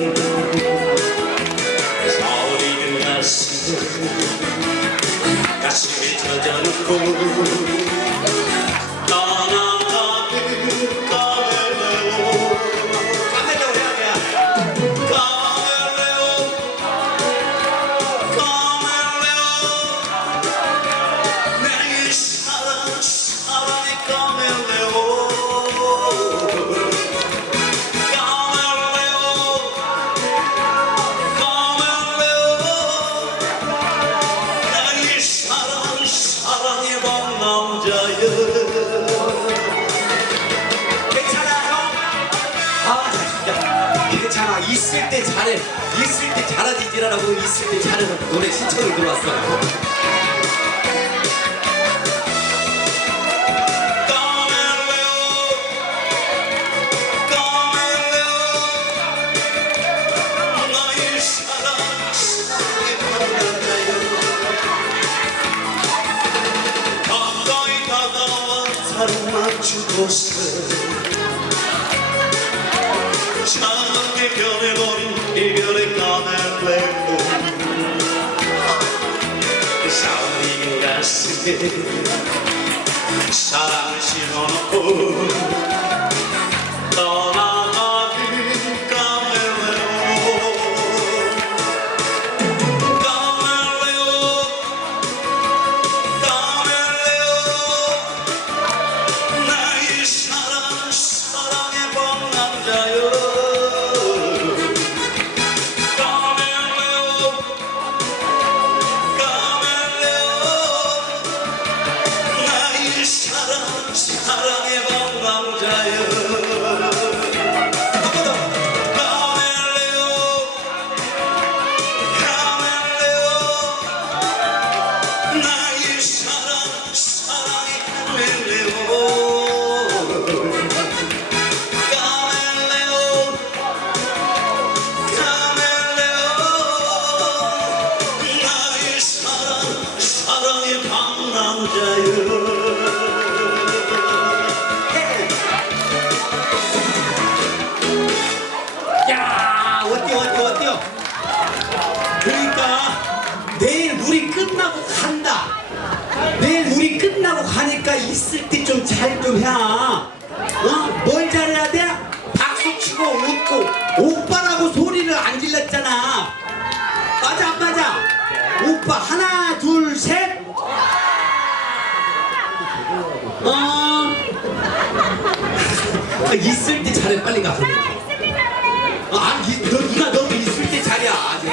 you. 있을 때 잘해 있을 때 잘하지 지라라고 있을 때 잘해서 노래 신청이 들어왔어요 주고 싶어 변해버린 이별의 까만 플랫폼 싸움이 가슴에 사랑을 실어놓고 saharaya bak 하니까 있을 때 좀 잘좀 해. 어? 뭘 잘해야 돼? 박수 치고 웃고 오빠라고 소리를 안 질렀잖아. 맞아 맞아? 오빠 하나 둘 셋. 어. 아, 있을 때 잘해 빨리 가. 아, 아 이, 너, 네가 너도 있을 때 잘해야. 아직.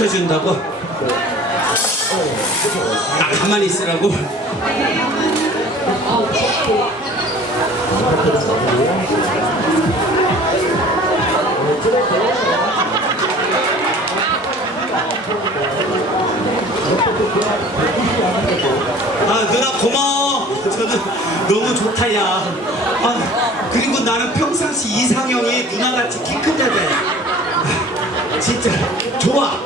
붙여준다고? 나 가만히 있으라고? 아 누나 고마워 저는 너무 좋다 야 아 그리고 나는 평상시 이상형이 누나같이 키 큰 여자야 아, 진짜 좋아.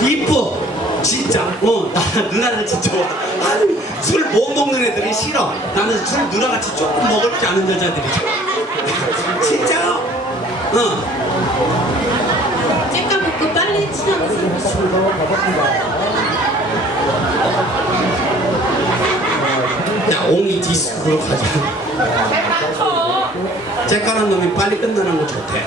이뻐. 진짜. 어나 누나같이 좋아. 술 못 먹는 애들이 싫어. 나는 술 누나같이 조금 먹을 줄 아는 여자들이. 좋아 진짜요? 어. 째까 먹고 빨리 치장서 야, 옹이 디스크로 가자. 째까는 놈이 빨리 끝나는 거 좋대.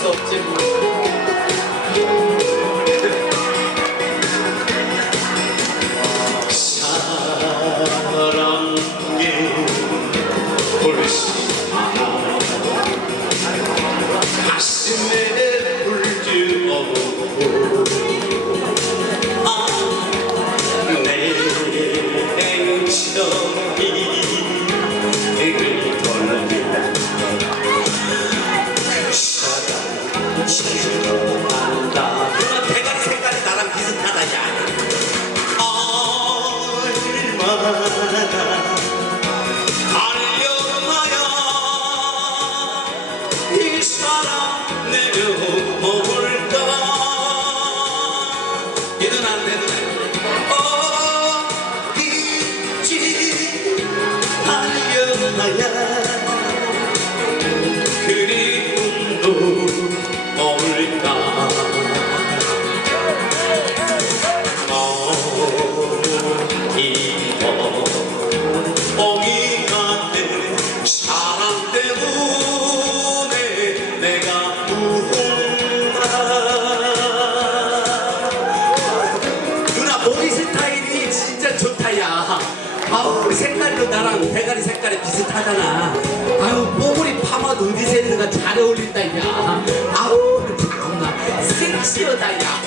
수 없지 Nayara. 아우 색깔도 나랑 대가리 색깔이 비슷하잖아. 아유 뽀글이 파마도 어디서 했는가 잘 어울린다 야 아우 참나 섹시하다 야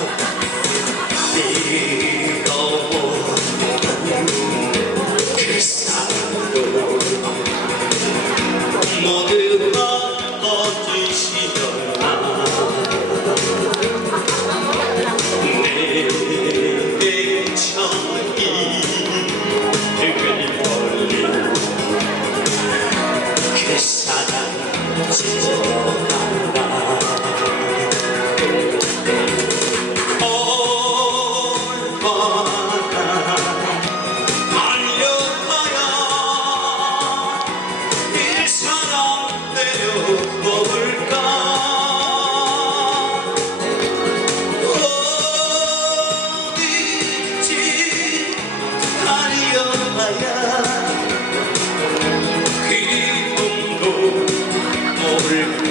부를